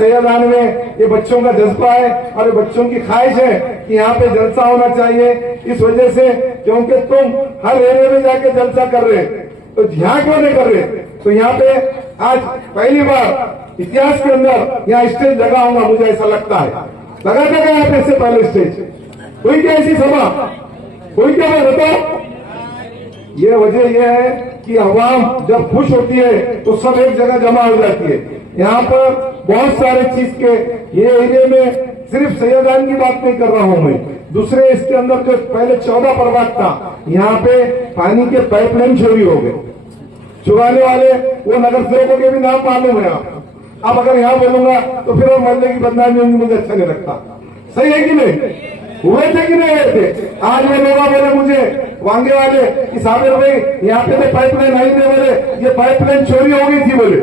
सैयदान में ये बच्चों का जज्बा है और ये बच्चों की ख्वाहिश है कि यहाँ पे जलसा होना चाहिए। इस वजह से क्योंकि तुम हर एरिया में जाके जलसा कर रहे, तो यहाँ क्यों नहीं कर रहे? तो यहाँ पे आज पहली बार इतिहास के अंदर यहाँ स्टेज लगा होगा, मुझे ऐसा लगता है। लगा था क्या यहाँ पे इससे पहले स्टेज? कोई क्या ऐसी सभा? कोई क्या बताओ? ये वजह यह है कि अवाम जब खुश होती है तो सब एक जगह जमा हो जाती है। यहाँ पर बहुत सारे चीज के ये एरिया में सिर्फ सैयदान की बात नहीं कर रहा हूँ मैं, दूसरे इसके अंदर जो पहले 14 प्रभाग था, यहाँ पे पानी के पाइपलाइन चोरी हो गए। चुराने वाले वो नगर सेवकों के भी नाम मालूम है। अब अगर यहाँ बोलूंगा तो फिर वो मोहल्ले की बदनामी होगी, मुझे अच्छा नहीं लगता। सही है कि नहीं? हुए थे कि नहीं हुए थे? आज वो लोग बोले मुझे वांगे वाले कि साबिर भाई यहाँ पे तो पाइपलाइन आई थे, बोले ये पाइपलाइन चोरी हो गई थी। बोले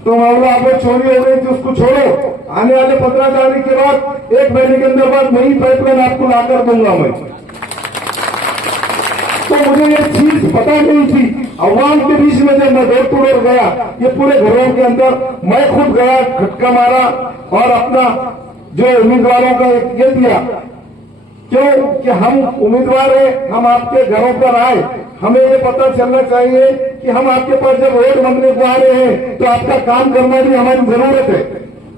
तो मामला आपको चोरी हो गई थी, उसको छोड़ो, आने वाले 15 तारीख के बाद 1 महीने के अंदर बाद नई पाइपलाइन आपको लाकर दूंगा मैं। तो मुझे ये चीज पता नहीं थी। अवाम के बीच में जब मैं डोर टू डोर गया, ये पूरे घरों के अंदर मैं खुद गया, खटका मारा और अपना जो उम्मीदवारों का ये दिया। क्यों कि हम उम्मीदवार हैं, हम आपके घरों पर आए, हमें ये पता चलना चाहिए कि हम आपके पास जब वोट मांगने को आ रहे हैं तो आपका काम करना भी हमारी जरूरत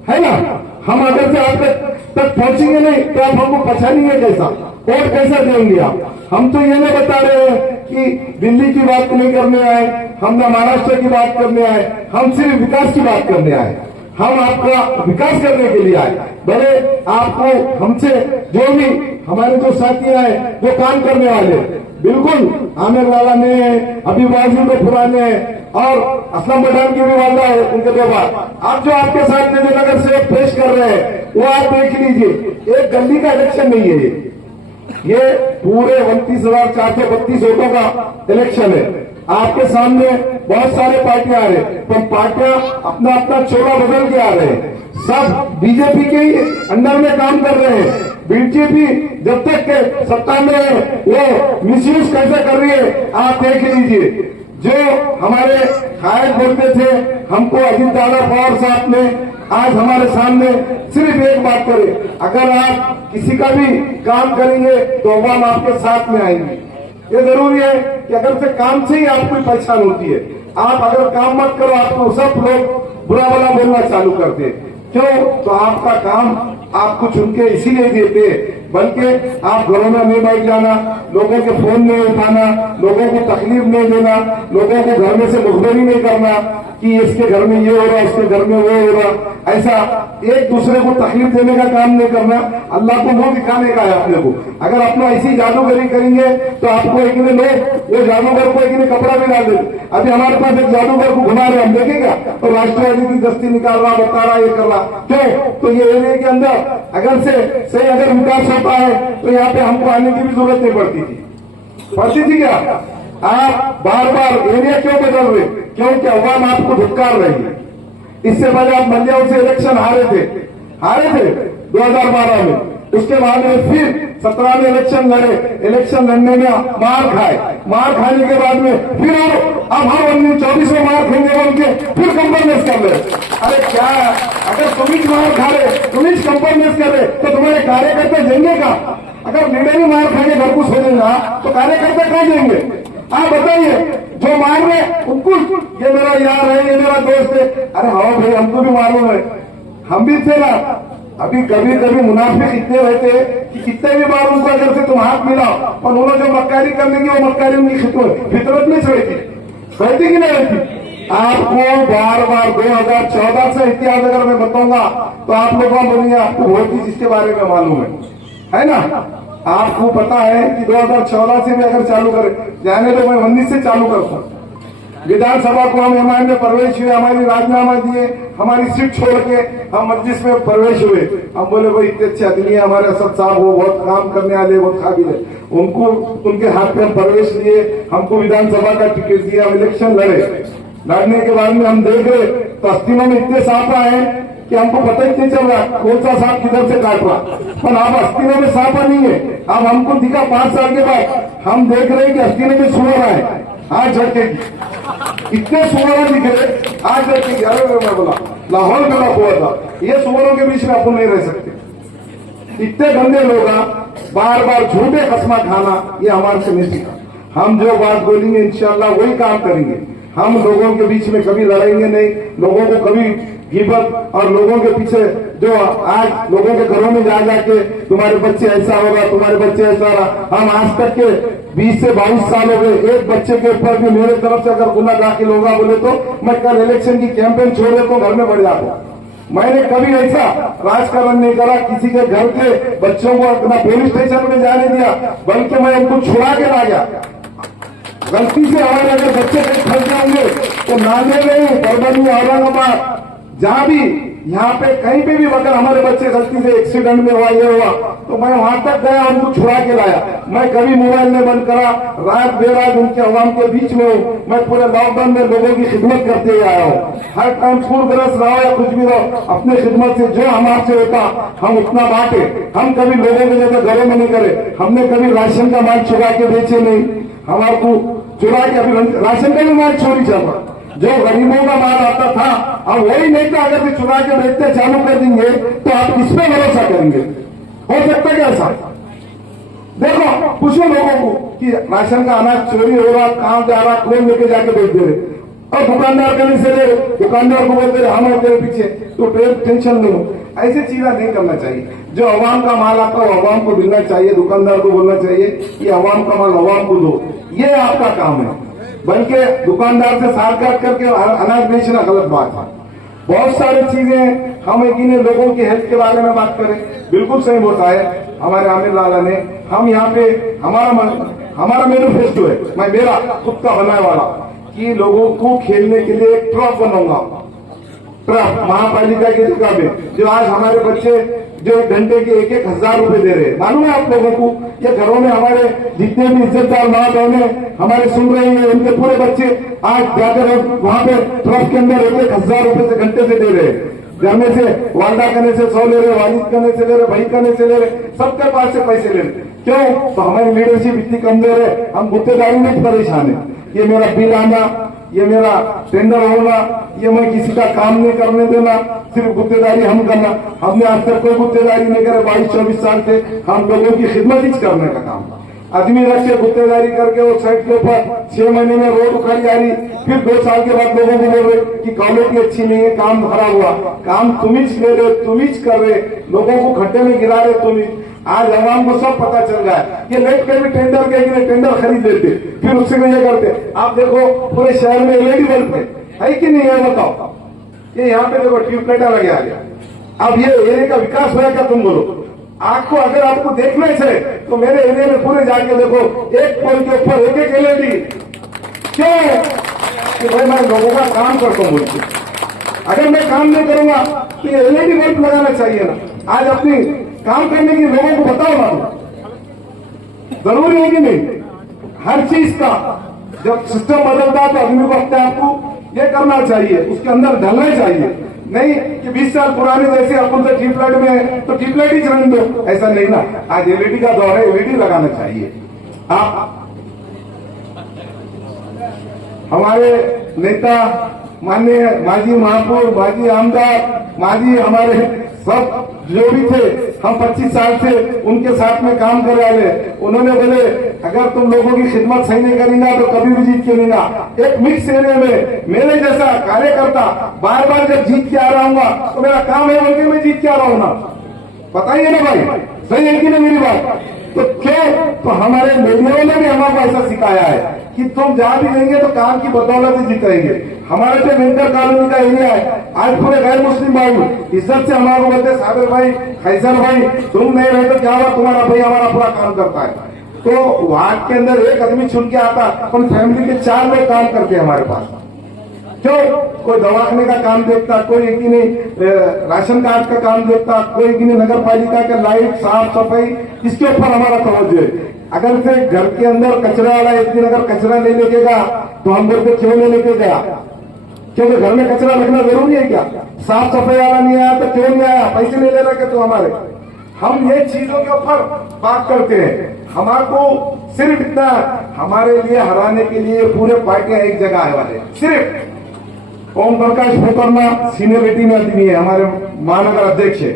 है ना? हम अगर से आप तक पहुंचेंगे नहीं तो आप हमको पहचानेंगे कैसा, वोट कैसा देंगे आप? हम तो ये नहीं बता रहे हैं कि दिल्ली की बात नहीं करने आए, हम न महाराष्ट्र की बात करने आए, हम सिर्फ विकास की बात करने आए। हम आपका विकास करने के लिए आए। भले आपको हमसे जो भी हमारे जो साथी आए वो काम करने वाले, बिल्कुल आमिर वाला ने, अभी बाजू के पुराने और असलम पठान की भी वाला है, उनके व्यवहार आप जो आपके साथ में जो नगर सेवक पेश कर रहे हैं वो आप देख लीजिए। एक गली का इलेक्शन नहीं है ये पूरे 29,432 वोटों का इलेक्शन है। आपके सामने बहुत सारे पार्टियां आ रहे, तो पार्टियां अपना अपना चोला बदल के आ रहे हैं। सब बीजेपी के ही अंडर में काम कर रहे हैं। बीजेपी जब तक के सत्ता में है वो मिसयूज कैसे कर रही है आप देख लीजिए। जो हमारे कायद बोलते थे हमको अजीत दादा पवार साहब ने आज हमारे सामने सिर्फ एक बात करे, अगर आप किसी का भी काम करेंगे तो अवाम आपके साथ में आएंगे। ये जरूरी है कि अगर से काम से ही आपको पहचान होती है। आप अगर काम मत करो आपको सब लोग बुरा भला बोलना चालू करते हैं। क्यों? तो आपका काम आपको चुन के इसीलिए देते, बल्कि आप घरों में नहीं बैठ जाना, लोगों के फोन नहीं उठाना, लोगों को तकलीफ नहीं देना, लोगों को घर में से मुखबरी नहीं करना कि इसके घर में ये हो रहा, उसके घर में वो हो रहा। ऐसा एक दूसरे को तकलीफ देने का काम नहीं करना, अल्लाह को मुंह दिखाने का है अपने को। अगर अपना ऐसी जादूगरी करेंगे तो आपको एक ने लोग वो जादूगर को एक ने कपड़ा भी डाल देते। अभी हमारे पास एक जादूगर को घुमा रहे, हम देखेगा तो राष्ट्रवादी की दस्ती निकाल रहा, बता रहा, ये कर रहा। क्यों? तो ये एरिया के अंदर अगर से सही अगर विकास होता है तो यहाँ पे हमको आने की भी जरूरत नहीं पड़ती थी क्या? आप बार बार एरिया क्यों बदल रहे? क्योंकि अवाम आपको धुतकार रही है। इससे पहले आप मंडियों से इलेक्शन हारे थे 2012 में, उसके बाद में फिर 17 में इलेक्शन लड़े, इलेक्शन लड़ने में मार खाए, मार खाने के बाद में फिर अब हम 24 में मार खाएंगे बोल के फिर कंप्रोमाइज कर रहे। अरे क्या, अगर तुम ही मार खा रहे, तुम ही कंप्रोमाइज कर रहे तो तुम्हारे कार्यकर्ता जाएंगे का? अगर लीडर ही मार खाएंगे घर को सोचेगा तो कार्यकर्ता कहाँ जाएंगे? आप बताइए। जो मार रहे उनको ये मेरा यार है, ये मेरा दोस्त है, अरे हाँ भाई हमको भी मालूम है, हम भी थे ना। अभी कभी कभी मुनाफिक इतने रहते कि कितने भी बार उनको अगर से तुम हाथ मिलाओ और उन्होंने जो मक्कारी करने की वो मक्कारी उनकी फितरत नहीं छोड़ती, रहती कि नहीं रहती? आपको बार बार 2014 से इतिहास अगर मैं बताऊंगा तो आप लोगों बोलेंगे आपको बहुत चीज इसके बारे में मालूम है ना? आपको पता है कि 2014 से भी अगर चालू करें, जाने तो मैं 19 से चालू करता हूँ। विधानसभा को हम एमआईएम में प्रवेश हुए, हमारी राजीनामा दिए, हमारी सीट छोड़ के हम मस्जिद में प्रवेश हुए। हम बोले भाई इतने अच्छे आदमी है हमारे असद साहब, वो बहुत काम करने वाले, बहुत काबिल है, उनको उनके हाथ में हम प्रवेश लिए, हमको विधानसभा का टिकट दिया, हम इलेक्शन लड़े। लड़ने के बाद में हम देख रहे तो अस्तिनों में इतने सांप आए कि हमको पता ही नहीं चल रहा कौन सा सांप किधर से काट रहा। पर अब अस्तिनों में सांपा नहीं है, अब हमको दिखा 5 साल के बाद हम देख रहे हैं कि अस्तिनों में सुअर है, आज झटके इतने सुअर दिख रहे, आज झटके। अरे मैं बोला लाहौर में हुआ था। ये सुअरों के बीच में अपन नहीं रह सकते। इतने गंदे लोग बार बार झूठे कसमा खाना, ये हमारे से नहीं सीखा। हम जो बात बोलेंगे इंशाल्लाह वही काम करेंगे। हम लोगों के बीच में कभी लड़ेंगे नहीं, लोगों को कभी गिबत और लोगों के पीछे जो आज लोगों के घरों में जा जाके तुम्हारे बच्चे ऐसा होगा, तुम्हारे बच्चे ऐसा रहा। हम आज तक के 20 से 22 साल हो गए, एक बच्चे के ऊपर भी मेरे तरफ से अगर गुना दाखिल होगा बोले तो मैं कल इलेक्शन की कैंपेन छोड़ देता हूँ, घर में बढ़ जाता हूँ। मैंने कभी ऐसा राजकारण नहीं करा, किसी के घर के बच्चों को अपना पुलिस स्टेशन में जाने दिया, बल्कि मैं उनको छुड़ा के ला गया। गलती से हमारे अगर बच्चे कहीं फंस जाएंगे तो नांदेड़ में, परभनी, औरंगाबाद, जहां भी यहाँ पे कहीं पे भी अगर हमारे बच्चे गलती से एक्सीडेंट में हुआ, ये हुआ, तो मैं वहां तक गया, उनको छुड़ा के लाया। मैं कभी मोबाइल नहीं बंद करा, रात बेरात उनके अवाम के बीच में हूँ। मैं पूरे लॉकडाउन में लोगों की खिदमत करते हुए आया हूँ। हर टाइम पूरग्रस्त रहो या कुछ भी रहो, अपने खिदमत से जो हमारे होता हम उतना बांटे। हम कभी लोगों के जैसे घरों में नहीं करे। हमने कभी राशन का माल चुरा के बेचे नहीं, हमारे को चुरा के अभी राशन का भी माल चोरी चल रहा। जो गरीबों का माल आता था अब वही नहीं था, अगर भी चुरा के बेचते चालू कर देंगे तो आप किस पे भरोसा करेंगे? हो सकता क्या ऐसा? देखो, पूछो लोगों को कि राशन का अनाज चोरी हो रहा, कहां जा रहा, कौन लेके जाके बेच दे रहे, और दुकानदार कहीं से ले, दुकानदार को बोलते हम और तेरे पीछे, तो टेंशन नहीं हो। ऐसी चीजें नहीं करना चाहिए। जो अवाम का माल आता है वो अवाम को मिलना चाहिए, दुकानदार को बोलना चाहिए कि अवाम का माल अवाम को दो, ये आपका काम है। बल्कि दुकानदार से साल काट करके अनाज बेचना गलत बात है। बहुत सारी चीजें हम यकीन लोगों की हेल्थ के बारे में बात करें, बिल्कुल सही होता है हमारे आमिर लाला ने। हम यहाँ पे हमारा मैनिफेस्टो है, मैं मेरा खुद का बनाने वाला, कि लोगों को खेलने के लिए एक ट्रफ बनाऊंगा, ट्रफ महापालिका की जगह में। जो आज हमारे बच्चे जो एक घंटे के 1,000 रुपए दे रहे हैं, मालूम है आप लोगों को? ये घरों में हमारे जितने भी इज्जतदार माँ बहने हमारे सुन रहे हैं, उनके पूरे बच्चे आज जाकर वहां पे ट्रफ के अंदर 1,000 रुपए से घंटे से दे रहे हैं। घर में से वालदा करने से 100 ले रहे, वालिद करने से ले रहे, भाई करने से ले रहे, सबके पास से पैसे ले रहे। क्यों? तो हमारी लीडरशिप इतनी कमजोर है, हम गुत्तेदारी में परेशान है। ये मेरा बिल आना, ये मेरा टेंडर होना, ये मैं किसी का काम नहीं करने देना, सिर्फ गुत्तेदारी हम करना। हमने आज तक कोई गुत्तेदारी नहीं करे। 22-24 साल से हम लोगों की खिदमत ही करने का काम। आदमी रख से गुत्तेदारी करके वो साइड के ऊपर 6 महीने में रोड उखाड़ी जा रही, फिर 2 साल के बाद लोगों को बोल रहे कि क्वालिटी अच्छी नहीं है, काम खराब हुआ। काम तुम ही ले रहे, तुम ही कर रहे, लोगों को खड्डे में गिरा रहे तुम ही। आज आवाम को सब पता चल रहा है। ये लेट के भी टेंडर के टेंडर खरीद लेते, फिर उससे ये करते। आप देखो पूरे शहर में एलईडी बल्ब है कि नहीं है? बताओ। ये यहाँ पे देखो ट्यूबलाइट लगे आ गया। अब ये एरिया का विकास होगा क्या? तुम बोलो। आपको अगर आपको देखने से तो मेरे एरिया में पूरे जाके देखो, एक पोल के ऊपर एक एलईडी। क्यों? कि भाई मैं लोगों का काम करता हूँ बोलते। अगर मैं काम नहीं करूंगा तो ये एलईडी बल्ब लगाना चाहिए ना। आज अपनी काम करने की लोगों को बताओ ना, जरूरी है कि नहीं? हर चीज का जब सिस्टम बदलता है तो आदमी को अपने आप को ये करना चाहिए, उसके अंदर ढलना चाहिए। नहीं कि 20 साल पुराने जैसे अपन से ट्यूबलाइट में तो ट्यूबलाइट ही चलने दो, ऐसा नहीं ना। आज एलईडी का दौर है, एलईडी लगाना चाहिए। आप हमारे नेता माननीय माजी महापौर, माजी आमदार, माजी हमारे सब जो भी थे, हम 25 साल से उनके साथ में काम कर रहे हैं। उन्होंने बोले अगर तुम लोगों की खिदमत सही नहीं करेंगे तो कभी भी जीत के नहीं ना। एक मिक्स एरिया में मेरे जैसा कार्यकर्ता बार बार जब जीत के आ रहा हूँ तो मेरा काम है बोल के मैं जीत के आ रहा हूँ ना। बताइए ना भाई, सही है कि नहीं मेरी बात? तो क्यों? तो हमारे मीडिया ने भी हमको ऐसा सिखाया है कि तुम जहां भी रहेंगे तो काम की बदौलत ही जीतेंगे। हमारे जो वेंकर कॉलोनी का एरिया है, आज पूरे गैर मुस्लिम भाई इज्जत से हमारे बोलते साबिर भाई, खैसर भाई, तुम नहीं रहे तो क्या हुआ, तुम्हारा भाई हमारा पूरा काम करता है। तो वार्ड के अंदर एक आदमी चुन के आता, अपन फैमिली के 4 लोग काम करते हैं हमारे पास। क्यों? कोई दवाखाने का काम देखता, कोई कि नहीं राशन कार्ड का काम देखता, कोई कि नहीं नगर पालिका का लाइट साफ सफाई, इसके ऊपर हमारा तवज्जो है। अगर से घर के अंदर कचरा वाला एक दिन अगर कचरा नहीं लेकेगा तो हम बोलते क्यों नहीं लेके गया? क्योंकि घर में कचरा रखना जरूरी है क्या? साफ सफाई वाला नहीं आया तो क्यों नहीं आया? पैसे नहीं ले रहे तो हमारे। हम ये चीजों के ऊपर बात करते हैं। हमारे सिर्फ इतना, हमारे लिए हराने के लिए पूरे पार्टियां एक जगह आए वाले, सिर्फ ओम प्रकाश फोकरना सीनियरिटी में आदमी है, हमारे महानगर अध्यक्ष है।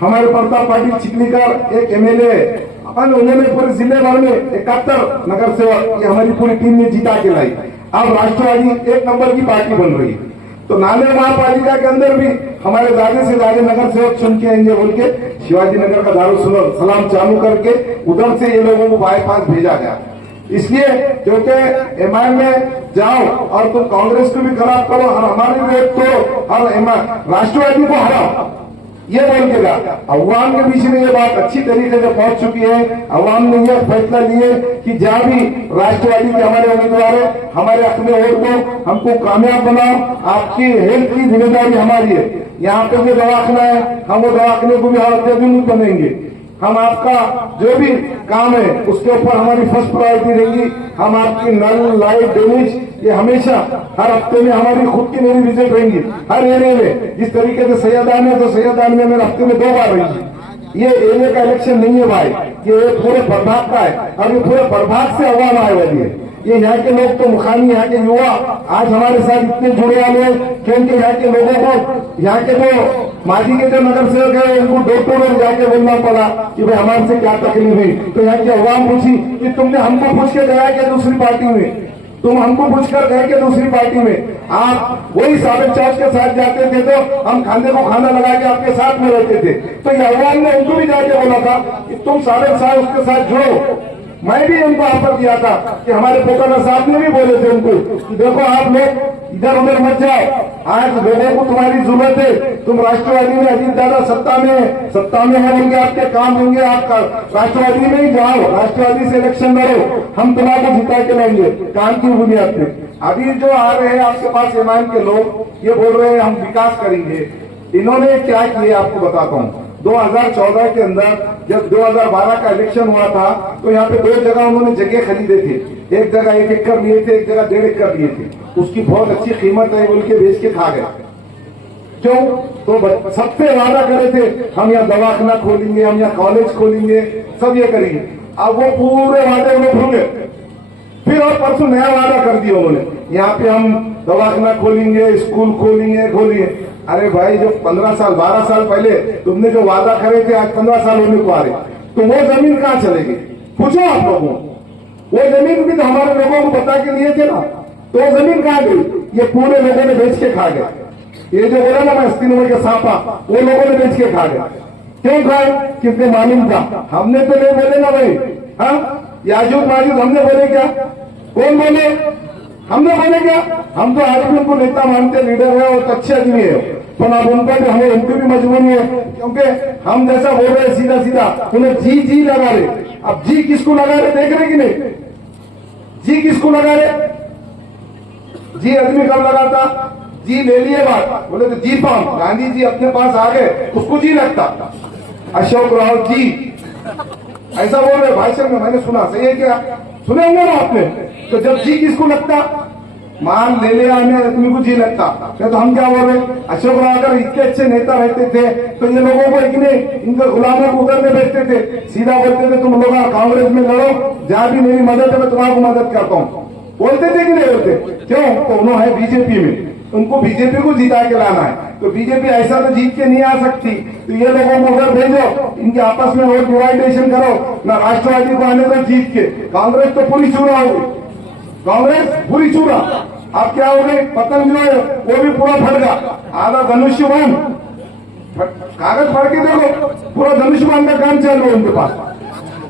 हमारे प्रताप पाटिल चिखलीकर एक एमएलए है, अपन उन्होंने पूरे जिले भर में 71 नगर सेवक ये हमारी पूरी टीम ने जीता के लाई। अब राष्ट्रवादी एक नंबर की पार्टी बन रही है। तो नाले महापालिका के अंदर भी हमारे ज्यादा से ज्यादा नगर सेवक चुन के आएंगे बोल के शिवाजी नगर का दारुल सलाम चालू करके उधर से ये लोगों को बाईपास भेजा गया। इसलिए क्योंकि एमआई में जाओ और तुम कांग्रेस को भी खराब करो और हमारे भी वोट तोड़ो और राष्ट्रवादी को हराओ, ये बोल के गया। अवाम के बीच में ये बात अच्छी तरीके से पहुंच चुकी है। अवाम ने यह फैसला लिए कि जहां भी राष्ट्रवादी के हमारे उम्मीदवार है, हमारे अपने वोट को हमको कामयाब बनाओ, आपकी हेल्थ की जिम्मेदारी हमारी है। यहाँ पे जो दवाखाना है हम वो दवाखाने को भी अत्याधुनिक बनेंगे। हम आपका जो भी काम है उसके ऊपर हमारी फर्स्ट प्रायोरिटी रहेगी। हम आपकी नल लाइट ड्रेनेज ये हमेशा हर हफ्ते में हमारी खुद की मेरी विजिट रहेंगी हर एरिया में। जिस तरीके से सैयदान है तो सैयदान में मेरे हफ्ते में 2 बार रहेंगी। ये एरिया का इलेक्शन नहीं है भाई, ये पूरे प्रभाग का है और ये पूरे प्रभाग से आवाम आए वाली है। ये यहाँ के लोग तो मुखानी यहाँ के युवा आज हमारे साथ इतने जुड़े वाले हैं क्योंकि यहाँ के लोगों को यहाँ के जो माजी के जो नगर सेवक है उनको डोर टू डोर जाके बोलना पड़ा कि भाई हमारे से क्या तकलीफ हुई। तो यहाँ की अवाम पूछी कि तुमने हमको पूछ के गया क्या दूसरी पार्टी में, तुम हमको पूछकर गए क्या दूसरी पार्टी में। आप वही साबित चार्ज के साथ जाते थे तो हम खाने को खाना लगा के आपके साथ में रहते थे। तो ये अवाम ने उनको भी जाके बोला था कि तुम साबित साहब उसके साथ जुड़ो। मैं भी उनको ऑफर किया था कि हमारे पोकाना साहब ने भी बोले थे उनको कि देखो आप लोग इधर उधर मत जाओ, आज लोगों को तुम्हारी जरूरत है। तुम राष्ट्रवादी में अजीत दादा सत्ता में है होंगे, आपके काम होंगे, आपका राष्ट्रवादी में ही जाओ, राष्ट्रवादी से इलेक्शन लड़ो, हम तुम्हारा जिता के लाएंगे काम की बुनियाद पे। अभी जो आ रहे हैं आपके पास एमआईएम के लोग ये बोल रहे हैं हम विकास करेंगे। इन्होंने क्या किया आपको बताता हूँ। 2014 के अंदर जब 2012 का इलेक्शन हुआ था तो यहाँ पे 2 जगह उन्होंने जगह खरीदे थे। एक जगह 1 एकड़ लिए थे, एक जगह 1.5 एकड़ लिए थे। उसकी बहुत अच्छी कीमत है बोल के बेच के खा गए। क्यों? तो सबसे वादा करे थे हम यहाँ दवाखाना खोलेंगे, हम यहाँ कॉलेज खोलेंगे, सब ये करेंगे। अब वो पूरे वादे उन्हें भूल गए। फिर और परसों नया वादा कर दिया उन्होंने, यहाँ पे हम दवाखाना खोलेंगे, स्कूल खोलेंगे। अरे भाई जो 15 साल 12 साल पहले तुमने जो वादा करे थे आज 15 साल होने को आ रहे, तो वो जमीन कहाँ चलेगी? पूछो आप लोगों, वो जमीन भी तो हमारे लोगों को बता के लिए थे ना, तो वो जमीन कहाँ गई? ये पूरे लोगों ने बेच के खा गए। ये जो बोला ना मैं 80 नंबर के सांपा, वो लोगों ने बेच के खा गए। क्यों खाए? किसने मालूम था? हमने तो नहीं बोले ना भाई। हाँ याजूद माजूद हमने बोले क्या? कौन बोले? हमने बोले क्या? हम तो आज भी उनको नेता मानते, लीडर है और अच्छे आदमी है, पर अब उनका भी हमें उनकी भी मजबूरी है क्योंकि हम जैसा बोल रहे सीधा सीधा उन्हें जी लगा रहे। अब जी किसको लगा रहे देख रहे कि नहीं? जी किसको लगा रहे? जी आदमी कब लगाता? जी ले लिए बात, बोले तो जी पाम गांधी जी अपने पास आ गए उसको जी लगता। अशोक राव जी ऐसा बोल रहे भाषण में, मैंने सुना। सही है क्या? सुने होंगे ना आपने? तो जब जी किसको लगता? मान ले लिया हमें आदमी को जी लगता। तो हम क्या बोल रहे? अशोक राव अगर इतने अच्छे नेता रहते थे तो ये लोगों को इतने इनके गुलामों को उधर में भेजते थे, सीधा बोलते थे तुम लोग कांग्रेस में लड़ो, जहां भी मेरी मदद है मैं तुम्हारी मदद करता हूँ। बोलते थे कि नहीं बोलते? क्यों? तो उन्होंने है बीजेपी में, उनको बीजेपी को जिता के लाना है। तो बीजेपी ऐसा तो जीत के नहीं आ सकती, तो ये लोगों को उधर भेजो, इनके आपस में वोट डिवाइडेशन करो ना। राष्ट्रवादी को आने तक जीत के कांग्रेस तो पूरी चूरा हो गई, कांग्रेस पूरी चूरा। अब क्या हो गई? पतंग जो है वो भी पूरा फट गया, आधा धनुष्यबान कागज फट के देखो पूरा धनुष्यबान का काम चल रहा है उनके पास,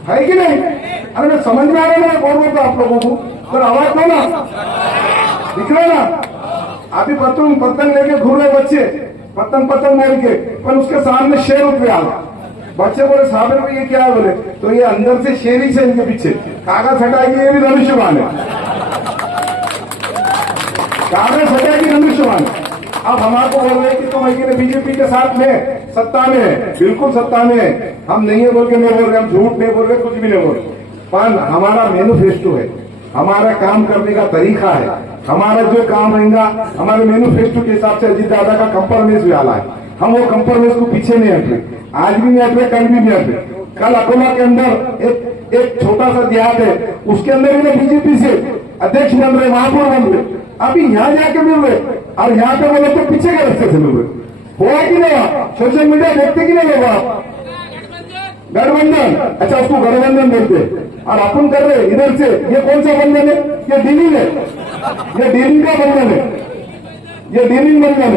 है कि नहीं? अरे मैं समझ में आ रहा है बोल रहा आप लोगों को, पर आवाज दो ना, दिख रहा ना? अभी पतंग लेके घूर रहे बच्चे, पतंग मार के, पर उसके सामने शेर उतरे आ गया। बच्चे बोले साबिर भाई ये क्या है? बोले तो ये अंदर से शेर ही से इनके पीछे कागज हटाएगी, ये भी धनुष्यबान है, कांग्रेस हटाएगी धनुष्यबान। अब हमारे बोल रहे कि तुम बीजेपी के साथ में सत्ता में है, बिल्कुल सत्ता में है, हम नहीं है बोल के नहीं बोल रहे, हम झूठ नहीं बोल रहे, कुछ भी नहीं बोल रहे। पर हमारा मैनिफेस्टो है, हमारा काम करने का तरीका है, हमारा जो काम रहेगा हमारे मैनिफेस्टो के हिसाब से अजीत दादा का कंप्रोमाइज भी आला है। हम वो कंप्रोमाइज को पीछे नहीं हटे, आज भी नहीं हटे, कल भी नहीं हटे। कल अकोला के अंदर एक छोटा सा देहात है, उसके अंदर भी बीजेपी से अध्यक्ष बन रहे, महापौर बन रहे, अभी यहाँ जाके मिल रहे, और यहाँ पे बोले तो पीछे के रास्ते से मिल रहे। हुआ कि नहीं? सोशल मीडिया देखते कि नहीं लोग? आप गठबंधन, अच्छा उसको गठबंधन बोलते, और अपन कर रहे इधर से। ये कौन सा बंधन है? ये डीलिंग है, ये डीलिंग का बंधन है, ये डीलिंग बंधन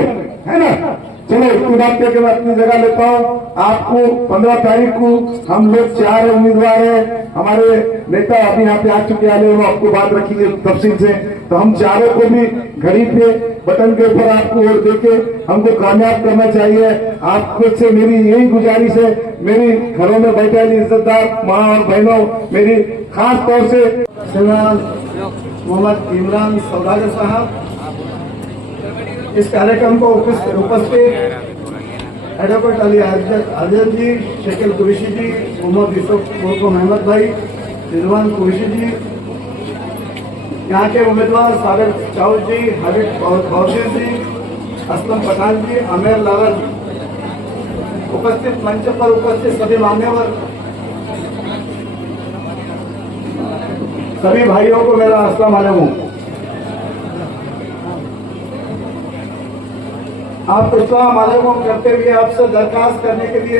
है ना। चलो इसकी बात करके मैं अपनी जगह लेता हूँ। आपको 15 तारीख को हम लोग 4 उम्मीदवार हैं, हमारे नेता अभी यहाँ पे आ चुके हैं, वो आपको बात रखेंगे तफसील से। तो हम चारों को भी घड़ी पे बटन के ऊपर आपको वोट देके हमको कामयाब करना चाहिए। आपको से मेरी यही गुजारिश है, मेरी घरों में बैठे वाली इज्जतदार माँ और बहनों, मेरी खास तौर से श्रीमान मोहम्मद इमरान सौदागर साहब, इस कार्यक्रम को उपस्थित एडवोकेट अली आजम जी, शकील कुरैशी जी, मोहम्मद यूसुफ उर्फ महमद भाई, रिजवान कुरैशी जी, यहाँ के उम्मीदवार साबिर चाउर जी, हाबिब फौजी जी, असलम पठान जी, आमिर लाला जी, उपस्थित मंच पर उपस्थित सभी मान्यवर, सभी भाइयों को मेरा अस्सलाम वालेकुम। आपको अस्सलाम वालेकुम करते हुए आपसे दरखास्त करने के लिए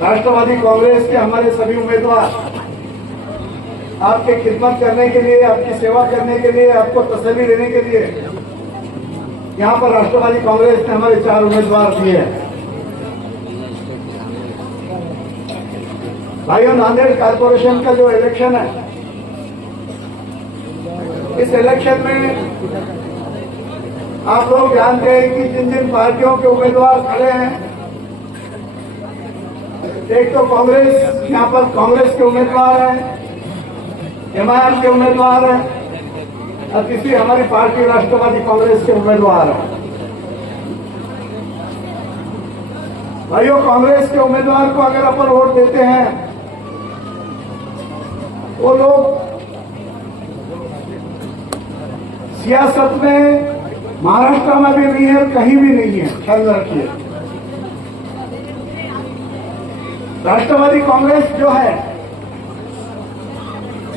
राष्ट्रवादी कांग्रेस के हमारे सभी उम्मीदवार आपकी खिदमत करने के लिए, आपकी सेवा करने के लिए, आपको तसल्ली देने के लिए यहाँ पर राष्ट्रवादी कांग्रेस ने हमारे 4 उम्मीदवार दिए हैं। भाइयों, नांदेड़ कारपोरेशन का जो इलेक्शन है, इस इलेक्शन में आप लोग जानते हैं कि जिन जिन पार्टियों के उम्मीदवार खड़े हैं, एक तो कांग्रेस, यहाँ पर कांग्रेस के उम्मीदवार हैं, एमआईएम के उम्मीदवार हैं, और तीसरी हमारी पार्टी राष्ट्रवादी कांग्रेस के उम्मीदवार हैं। भाइयों, कांग्रेस के उम्मीदवार को अगर अपन वोट देते हैं, वो लोग सियासत में महाराष्ट्र में भी नहीं है, कहीं भी नहीं है, ख्याल रखिए। राष्ट्रवादी कांग्रेस जो है,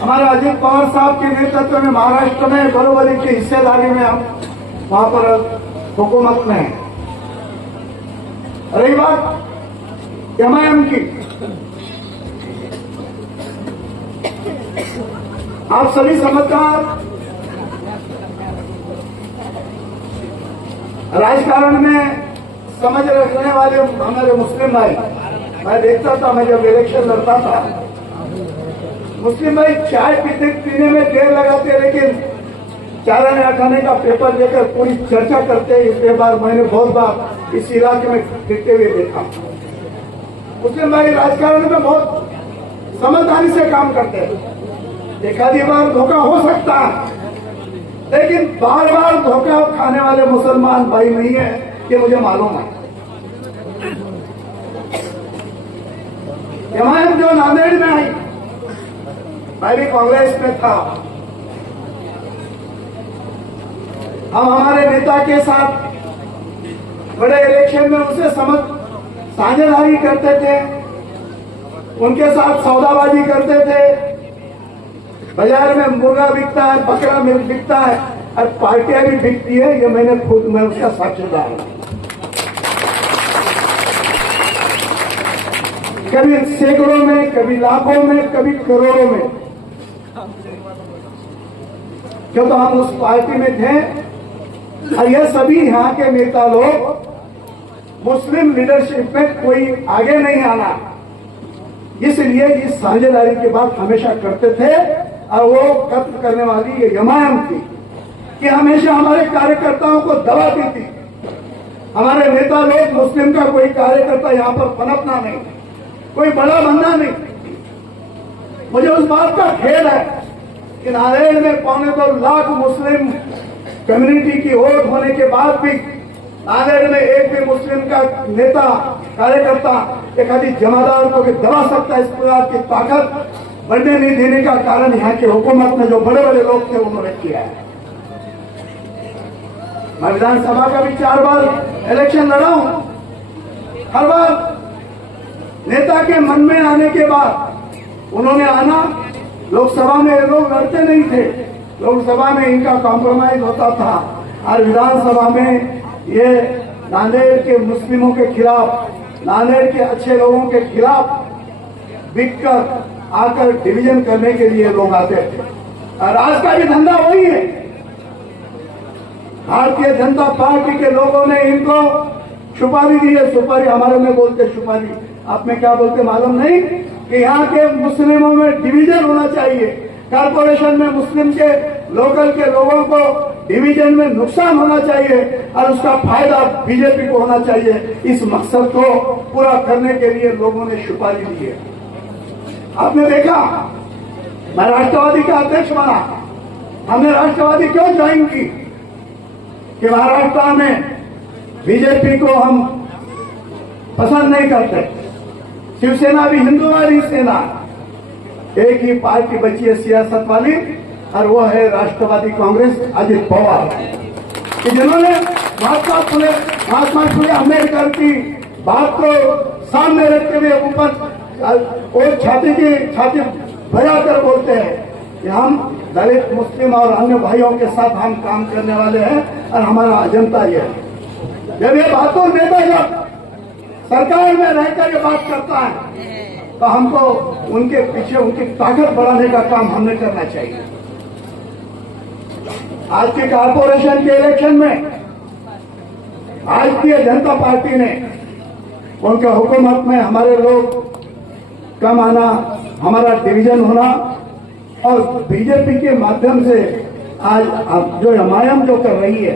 हमारे अजित पवार साहब के नेतृत्व में महाराष्ट्र में बरोबरी की हिस्सेदारी में हम वहां पर हुकूमत में है। रही बात एमआईएम की, आप सभी समझदार, राजकारण में समझ रखने वाले हमारे मुस्लिम भाई, मैं देखता था, मैं जब इलेक्शन लड़ता था, मुस्लिम भाई चाय पीने में देर लगाते, लेकिन चाराने खाने का पेपर लेकर पूरी चर्चा करते। इसके बाद मैंने बहुत बार इस इलाके में फिरते हुए देखा। मुस्लिम भाई राजकारण में बहुत समझदारी से काम करते हैं। एक आधी बार धोखा हो सकता है, लेकिन बार बार धोखा खाने वाले मुसलमान भाई नहीं है, ये मुझे मालूम है। एमआईएम जो नांदेड़ में आई, मैं भी कांग्रेस में था, हम हमारे नेता के साथ बड़े इलेक्शन में उनसे साझेदारी करते थे, उनके साथ सौदाबाजी करते थे। बाजार में मुर्गा बिकता है, बकरा बिकता है, और पार्टियां भी बिकती है, ये मैं उसका साक्षीदार हूं। कभी सैकड़ों में, कभी लाखों में, कभी करोड़ों में, क्यों तो हम उस पार्टी में थे। और ये सभी यहाँ के नेता लोग मुस्लिम लीडरशिप में कोई आगे नहीं आना, इसलिए इस साझेदारी की बात हमेशा करते थे। और वो कत्ल करने वाली ये एमआईएम थी कि हमेशा हमारे कार्यकर्ताओं को दबाती थी। हमारे नेता लोग, मुस्लिम का कोई कार्यकर्ता यहाँ पर पनपना नहीं, कोई बड़ा बंदा नहीं। मुझे उस बात का खेद है कि नांदेड़ में 2.25 लाख मुस्लिम कम्युनिटी की वोट होने के बाद भी नांदेड़ में एक भी मुस्लिम का नेता, कार्यकर्ता, एक आदि जमादार को भी दबा सकता है। इस प्रकार की ताकत बढ़ने नहीं देने का कारण यहाँ की हुकूमत में जो बड़े बड़े लोग थे उन्होंने किया है। मैं विधानसभा का भी 4 बार इलेक्शन लड़ा हूं। हर बार नेता के मन में आने के बाद उन्होंने आना, लोकसभा में ये लोग लड़ते नहीं थे, लोकसभा में इनका कॉम्प्रोमाइज होता था और विधानसभा में ये नांदेड़ के मुस्लिमों के खिलाफ, नांदेड़ के अच्छे लोगों के खिलाफ बिककर आकर डिवीजन करने के लिए लोग आते थे। और आज का भी धंधा वही है। भारतीय जनता पार्टी के लोगों ने इनको सुपारी दी है। सुपारी हमारे में बोलते सुपारी, आप में क्या बोलते मालूम नहीं, कि यहाँ के मुस्लिमों में डिवीजन होना चाहिए, कारपोरेशन में मुस्लिम के लोकल के लोगों को डिवीजन में नुकसान होना चाहिए और उसका फायदा बीजेपी को होना चाहिए। इस मकसद को पूरा करने के लिए लोगों ने सुपारी दी है। आपने देखा, मैं राष्ट्रवादी का अध्यक्ष बना। हमने राष्ट्रवादी क्यों ज्वाइन की? कि महाराष्ट्र में बीजेपी को हम पसंद नहीं करते। शिवसेना भी हिंदूवादी सेना, एक ही पार्टी बची है सियासत वाली, और वो है राष्ट्रवादी कांग्रेस अजित पवार, कि जिन्होंने महात्मा फुले अम्बेडकर की बात को सामने रखते हुए ऊपर और छाती बजाकर बोलते हैं कि हम दलित, मुस्लिम और अन्य भाइयों के साथ हम काम करने वाले हैं और हमारा एजेंडा ये है। जब ये बातों नेता जब सरकार में रहकर ये बात करता है तो हमको उनके पीछे उनकी ताकत बढ़ाने का काम हमने करना चाहिए। आज के कारपोरेशन के इलेक्शन में भारतीय जनता पार्टी ने उनके हुकूमत में हमारे लोग कम आना, हमारा डिवीजन होना और बीजेपी के माध्यम से आज जो एमआईएम जो कर रही है,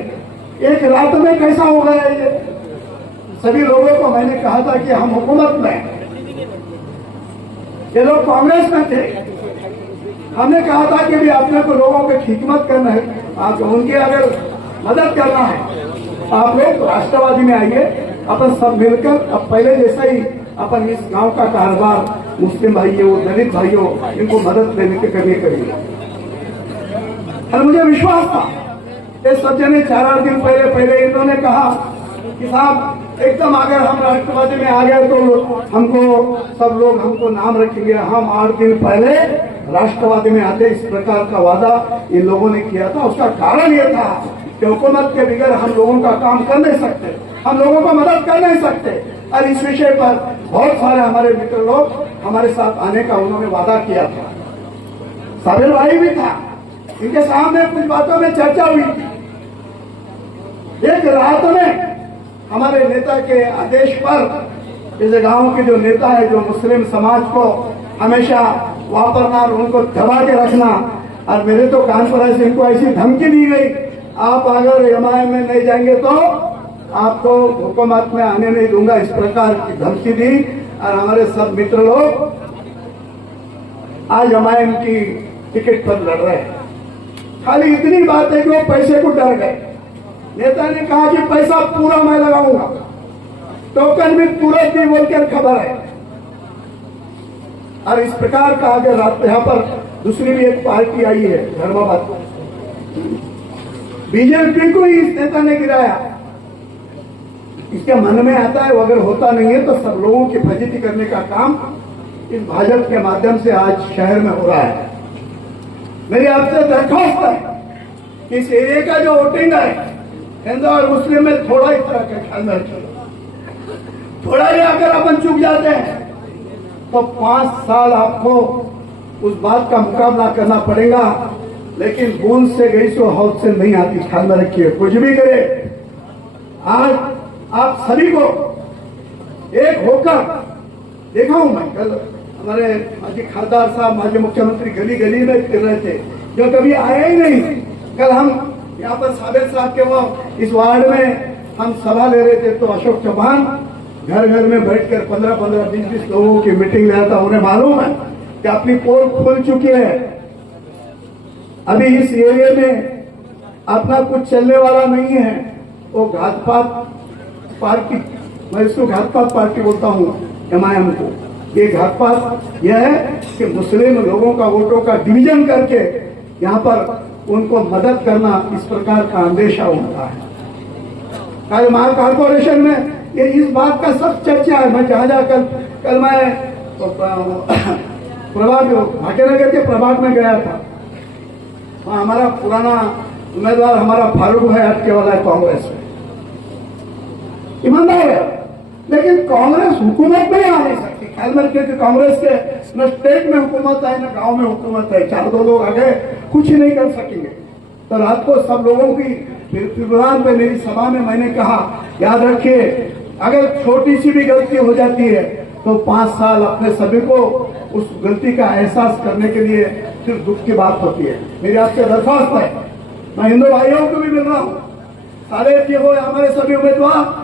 एक रात में कैसा हो गया ये? सभी लोगों को मैंने कहा था कि हम हुकूमत में, ये लोग कांग्रेस में थे, हमने कहा था कि भी अपने को लोगों की खिदमत करना है, आप उनकी अगर मदद करना है आप लोग राष्ट्रवादी में आइए, अपन सब मिलकर अब पहले जैसा ही अपन इस गांव का कारोबार मुस्लिम भाइयों, दलित भाइयों, इनको मदद देने के करने करिए। और मुझे विश्वास था, इस सज्जन ने 4 दिन पहले इन्होंने कहा कि साहब एकदम अगर हम राष्ट्रवादी में आ गए तो हमको सब लोग हमको नाम रखेंगे। हम 8 दिन पहले राष्ट्रवादी में आते, इस प्रकार का वादा इन लोगों ने किया था। उसका कारण यह था कि हुकूमत के बगैर हम लोगों का काम कर नहीं सकते, हम लोगों को मदद कर नहीं सकते। और इस विषय पर बहुत सारे हमारे मित्र लोग हमारे साथ आने का उन्होंने वादा किया था। साबिर भाई भी था, इनके सामने कुछ बातों में चर्चा हुई थी। एक रात में हमारे नेता के आदेश पर इस गांव के जो नेता है, जो मुस्लिम समाज को हमेशा वापरना और उनको दबा के रखना, और मेरे तो कान पर ऐसे इनको ऐसी धमकी दी गई, आप अगर एमआईएम में नहीं जाएंगे तो आपको हुकूमत में आने नहीं दूंगा, इस प्रकार की धमकी दी। और हमारे सब मित्र लोग आज एमआईएम की टिकट पर लड़ रहे हैं। खाली इतनी बात है कि वो पैसे को डर गए। नेता ने कहा कि पैसा पूरा मैं लगाऊंगा, टोकन भी तुरंत दी बोलकर खबर है। और इस प्रकार का अगर यहाँ पर दूसरी भी एक पार्टी आई है धर्माबाद, बीजेपी को ही इस नेता ने गिराया। इसके मन में आता है, वो अगर होता नहीं है तो सब लोगों की फजीती करने का काम इस भाजपा के माध्यम से आज शहर में हो रहा है। मेरी आपसे दरख्वास्त है कि इस एरिया का जो वोटिंग है हिंदू और मुस्लिम में थोड़ा ही फर्क है, ख्याल में रखिए। थोड़ा ही अगर अपन चूक जाते हैं तो 5 साल आपको उस बात का मुकाबला करना पड़ेगा। लेकिन बूंद से गई सो हौद से नहीं आती, ख्याल में रखिए। कुछ भी करे, आज आप सभी को एक होकर देखा हूं मैं। कल हमारे माजी खासदार साहब, माजी मुख्यमंत्री गली गली में फिर रहे थे, जो कभी आया ही नहीं। कल हम यहाँ पर साबिर साहब के वो इस वार्ड में हम सभा ले रहे थे, तो अशोक चौहान घर घर में बैठकर 15-15, 20-20 लोगों की मीटिंग ले रहा था। उन्हें मालूम है कि अपनी पोल खुल चुकी है, अभी इस एरिया में अपना कुछ चलने वाला नहीं है। वो घातपात पार्टी, मैं इसको घातपात पार्टी बोलता हूँ एमआईएम को। ये घातपात यह है कि मुस्लिम लोगों का वोटों का डिवीजन करके यहाँ पर उनको मदद करना, इस प्रकार का अंदेशा उनका है। कल महा कॉर्पोरेशन में ये इस बात का सब चर्चा है। मैं जहां कल मैं प्रभाग भाग्यनगर के प्रभाग में गया था। वहाँ हमारा पुराना उम्मीदवार हमारा फारूक भाई अटके वाला है कांग्रेस में, ईमानदार है, लेकिन कांग्रेस हुकूमत में आ नहीं सकती। ख्याल में रखिए कि कांग्रेस के न स्टेट में हुकूमत है न गांव में हुकूमत है। 4-2 लोग आ गए, कुछ ही नहीं कर सकेंगे। तो रात को सब लोगों की फिरफिरान पे मेरी सभा में मैंने कहा, याद रखिए अगर छोटी सी भी गलती हो जाती है तो 5 साल अपने सभी को उस गलती का एहसास करने के लिए फिर दुख की बात होती है। मेरी आपसे दरख्वास्त है, मैं हिंदू भाइयों को भी मिल रहा हूं, सारे की हो हमारे सभी उम्मीदवार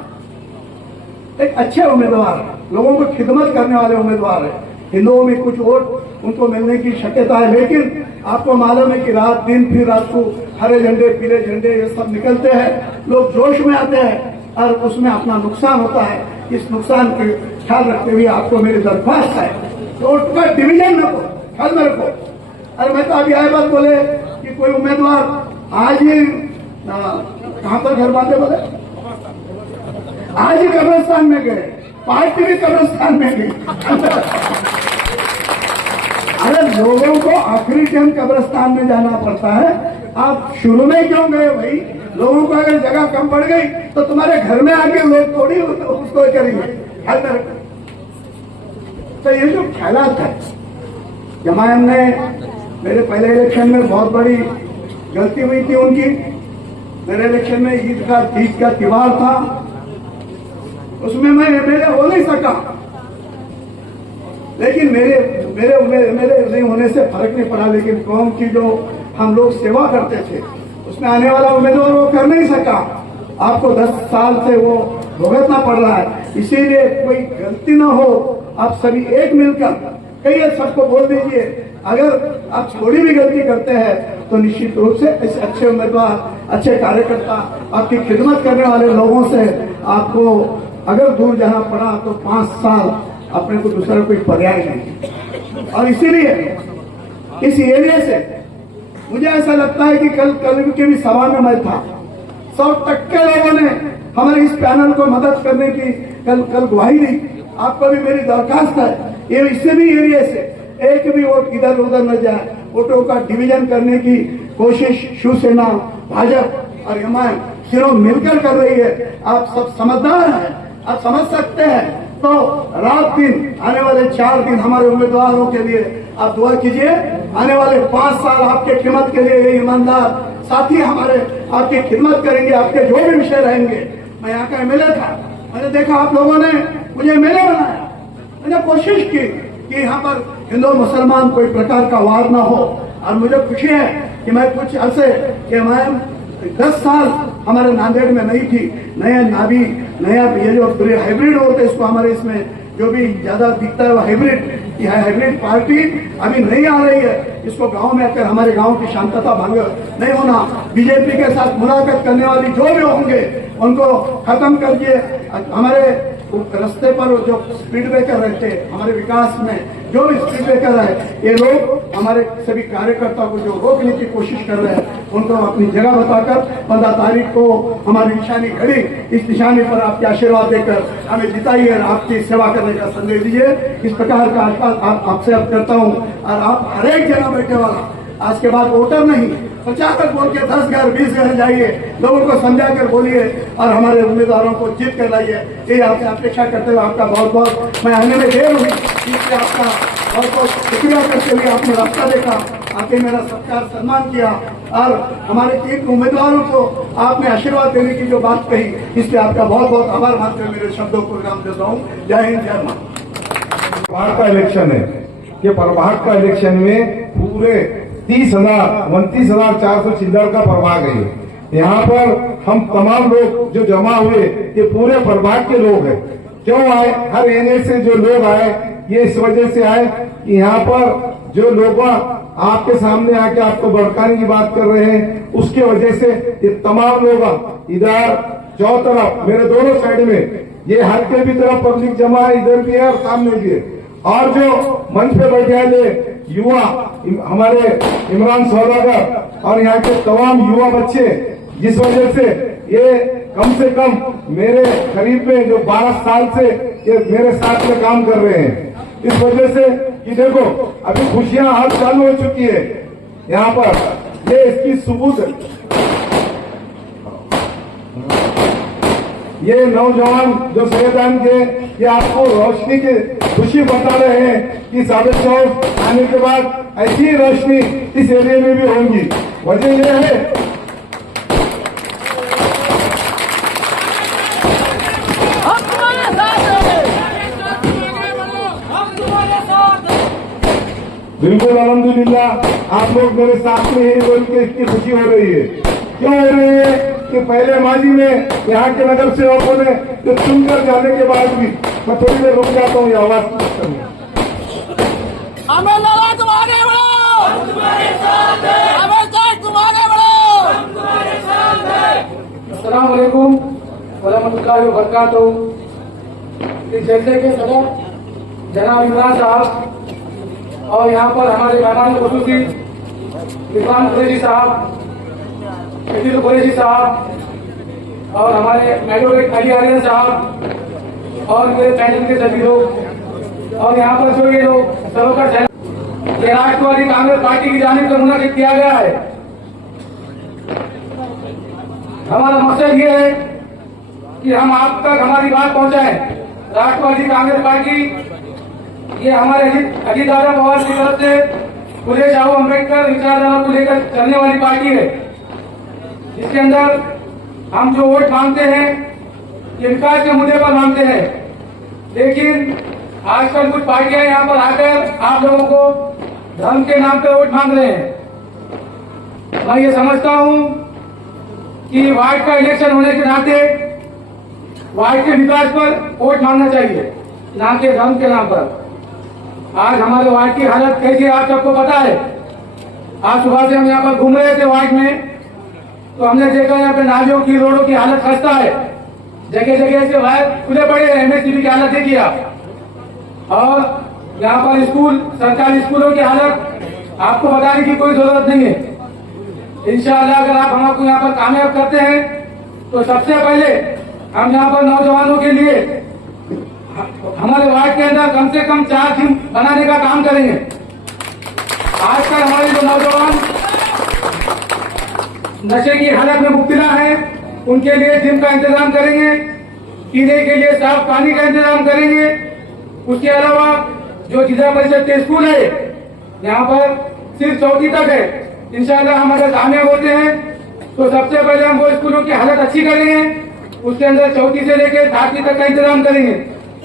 एक अच्छे उम्मीदवार है, लोगों को खिदमत करने वाले उम्मीदवार है। हिंदुओं में कुछ वोट उनको मिलने की शक्यता है, लेकिन आपको मालूम है कि रात दिन फिर रात को हरे झंडे पीले झंडे ये सब निकलते हैं, लोग जोश में आते हैं और उसमें अपना नुकसान होता है। इस नुकसान का ख्याल रखते हुए आपको मेरी दरख्वास्त है, वोट का डिवीजन न हो, ख्याल में रखो। अरे मैं तो अभी आए बात बोले कि कोई उम्मीदवार आज ही कहां पर घर बांधे बोले, आज ही कब्रिस्तान में गए, पार्टी भी कब्रिस्तान में गई। अरे लोगों को आखिरी टाइम कब्रिस्तान में जाना पड़ता है, आप शुरू में क्यों गए भाई? लोगों को अगर जगह कम पड़ गई तो तुम्हारे घर में आके लोग थोड़ी उसको करेंगे। ख्याल में रखो। तो ये जो ख्यालात है, जमायत ने मेरे पहले इलेक्शन में बहुत बड़ी गलती हुई थी उनकी। मेरे इलेक्शन में ईद का त्योहार था, उसमें मैं मेरे हो नहीं सका, लेकिन मेरे नहीं होने से फर्क नहीं पड़ा। लेकिन कौम की जो हम लोग सेवा करते थे उसमें आने वाला उम्मीदवार वो कर नहीं सका। आपको 10 साल से वो भुगतना पड़ रहा है, इसीलिए कोई गलती ना हो, आप सभी एक मिलकर कहिए, सबको बोल दीजिए अगर आप थोड़ी भी गलती करते हैं तो निश्चित रूप से ऐसे अच्छे उम्मीदवार, अच्छे कार्यकर्ता, आपकी खिदमत करने वाले लोगों से आपको अगर दूर जाना पड़ा तो 5 साल अपने को दूसरा कोई पर्याय नहीं। और इसीलिए इस एरिया से मुझे ऐसा लगता है कि कल की भी सभा में मैं था, 100% लोगों ने हमारे इस पैनल को मदद करने की कल गवाही दी। आपको भी मेरी दरखास्त है, ये इससे भी एरिया से एक भी वोट इधर उधर न जाए, वोटों का डिवीजन करने की कोशिश शिवसेना, भाजपा और एमआईएम तीनों मिलकर कर रही है। आप सब समझदार हैं, आप समझ सकते हैं। तो रात दिन आने वाले 4 दिन हमारे उम्मीदवारों के लिए आप दुआ कीजिए। आने वाले 5 साल आपके खिदमत के लिए ये ईमानदार साथी हमारे आपकी खिदमत करेंगे, आपके जो भी विषय रहेंगे। मैं यहाँ का एमएलए था, मैंने देखा आप लोगों ने मुझे एमएलए बनाया, मैंने कोशिश की कि यहाँ पर हिंदू मुसलमान कोई प्रकार का वार ना हो। और मुझे खुशी है कि मैं कुछ अरसे कि मैं 10 साल हमारे नांदेड़ में नहीं थी, नया नाभी नया ये जो हाइब्रिड होते इसको हमारे इसमें जो भी ज्यादा दिखता है वो हाइब्रिड पार्टी अभी नहीं आ रही है। इसको गांव में आकर हमारे गांव की शांतता भंग नहीं होना, बीजेपी के साथ मुलाकात करने वाली जो भी होंगे उनको खत्म करके हमारे रास्ते पर जो स्पीड ब्रेकर रहते हैं, हमारे विकास में जो भी स्पीड ब्रेकर है, ये लोग हमारे सभी कार्यकर्ता को जो रोकने की कोशिश कर रहे हैं उनको अपनी जगह बताकर 15 तारीख को हमारी निशानी घड़ी, इस निशानी पर आपके आशीर्वाद देकर हमें जिताइए और आपकी सेवा करने का संदेश दीजिए। इस प्रकार का आशीर्वाद आपसे अब करता हूँ। और आप हर एक जगह बैठे वाला आज के बाद वोटर नहीं, प्रचार बोल के 10 घर 20 घर जाइए, लोगों को समझा कर बोलिए और हमारे उम्मीदवारों को जीत कर लाइए। ये आपसे अपेक्षा करते हुए आपका बहुत बहुत मैं आने में देर हुई, इसलिए आपका बहुत बहुत शुक्रिया करते हुए आपने रास्ता देखा, आके मेरा सत्कार सम्मान किया और हमारे 3 उम्मीदवारों को आपने आशीर्वाद देने की जो बात कही, इसलिए आपका बहुत बहुत आभार मानते हुए मेरे शब्दों को विराम देता हूँ। जय हिंद, जय भारत। प्रभाग का इलेक्शन है, ये प्रभाग का इलेक्शन में पूरे 29,400 चिल्लर का प्रभाग है। यहाँ पर हम तमाम लोग जो जमा हुए ये पूरे प्रभाग के लोग हैं। क्यों आए? हर एरिया से जो लोग आए ये इस वजह से आए कि यहाँ पर जो लोग आपके सामने आके आपको भड़काने की बात कर रहे हैं, उसकी वजह से ये तमाम लोग इधर चौ तरफ मेरे दोनों साइड में ये हर के भी तरफ पब्लिक जमा है, इधर भी है और सामने भी है। और जो मंच पे बैठे हैं युवा हमारे इमरान सौदागर और यहाँ के तमाम युवा बच्चे, जिस वजह से ये कम से कम मेरे करीब में जो 12 साल से ये मेरे साथ में काम कर रहे हैं, इस वजह से कि देखो अभी खुशियां हाल चालू हो चुकी है यहाँ पर, ये इसकी सबूत है। ये नौजवान जो शहीदान के ये आपको रोशनी की खुशी बता रहे हैं कि साबिर चौक आने के बाद ऐसी ही रोशनी इस एरिया में भी होंगी। वजह यह है बिल्कुल अल्हम्दुलिल्लाह आप लोग मेरे साथ में ही बोल के इतनी खुशी हो रही है। क्यों हो रही है कि पहले माजी में यहाँ के नगर सेवकों ने जो चुनकर जाने के बाद भी मैं थोड़ी देर रुक जाता हूँ, ये आवाज करूँगा। अस्सलाम वालेकुम वरहमतुल्लाहि वबरकातुहू। इस जलसे के सदर जनाब इमरान साहब और यहाँ पर हमारे मेहमान खुसूसी इरफान कुरैशी साहब, शकील कुरैशी साहब और हमारे मेजर अली आर्यन साहब और मेरे पैनल के सभी लोग और यहाँ पर जो ये लोग सरोकार ये राष्ट्रवादी कांग्रेस पार्टी की जानिब से मुनाकिद किया गया है। हमारा मकसद ये है कि हम आप तक हमारी बात पहुंचाएं। राष्ट्रवादी कांग्रेस पार्टी ये हमारे अजीत दादा पवार की तरफ से फुले शाहू अम्बेडकर विचारधारा को लेकर चलने वाली पार्टी है। इसके अंदर हम जो वोट मांगते हैं ये विकास के मुद्दे पर मांगते हैं, लेकिन आजकल कुछ पार्टियां यहाँ पर आकर आप लोगों को धर्म के नाम पे वोट मांग रहे हैं। मैं ये समझता हूँ कि वार्ड का इलेक्शन होने के नाते वार्ड के विकास पर वोट मांगना चाहिए, ना कि धर्म के नाम पर। आज हमारे वार्ड की हालत कैसी है आप सबको पता है। आज सुबह से हम यहाँ पर घूम रहे थे वार्ड में, तो हमने देखा यहाँ पे नालियों की रोडों की हालत खस्ता है, जगह जगह से वायर खुले पड़े हैं। एमएससीबी की हालत देखिए आप। और यहाँ पर स्कूल, सरकारी स्कूलों की हालत आपको बताने की कोई जरूरत नहीं है। इंशाअल्लाह अगर आप हमको यहाँ पर कामयाब करते हैं तो सबसे पहले हम यहाँ पर नौजवानों के लिए हमारे वार्ड के अंदर कम से कम 4 जिम बनाने का काम करेंगे। आजकल हमारे जो नौजवान नशे की हालत में मुब्तला है उनके लिए जिम का इंतजाम करेंगे, पीने के लिए साफ पानी का इंतजाम करेंगे। उसके अलावा जो जिला परिषद के स्कूल है यहाँ पर सिर्फ 4वीं तक है। इंशाअल्लाह हम अगर कामयाब होते हैं तो सबसे पहले हम वो स्कूलों की हालत अच्छी करेंगे, उसके अंदर 4वीं से लेकर 7वीं तक का इंतजाम करेंगे।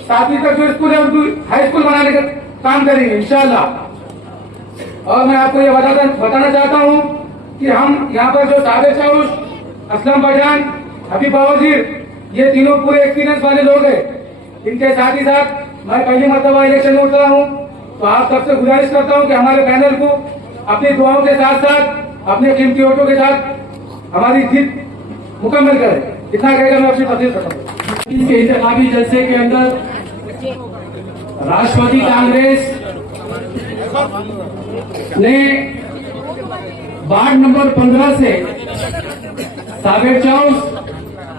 7वीं तक जो स्कूल है उनको हाई स्कूल बनाने का काम करेंगे इंशाअल्लाह। और मैं आपको ये बताना चाहता हूँ कि हम यहाँ पर जो साबिर चाउश, असलम बजान, हबीब वजीर, ये तीनों पूरे एक्सपीरियंस वाले लोग हैं। इनके साथ ही साथ मैं पहली मरतबा इलेक्शन में उतरा हूँ, तो आप सबसे गुजारिश करता हूँ कि हमारे पैनल को अपनी दुआओं के साथ साथ अपने कीमती वोटों के साथ हमारी जीत मुकम्मल करें। इतना कहकर मैं अपनी तस्वीर करता हूँ। इसके इंतखाबी जलसे के अंदर राष्ट्रवादी कांग्रेस ने वार्ड नंबर 15 से साबिर चौस,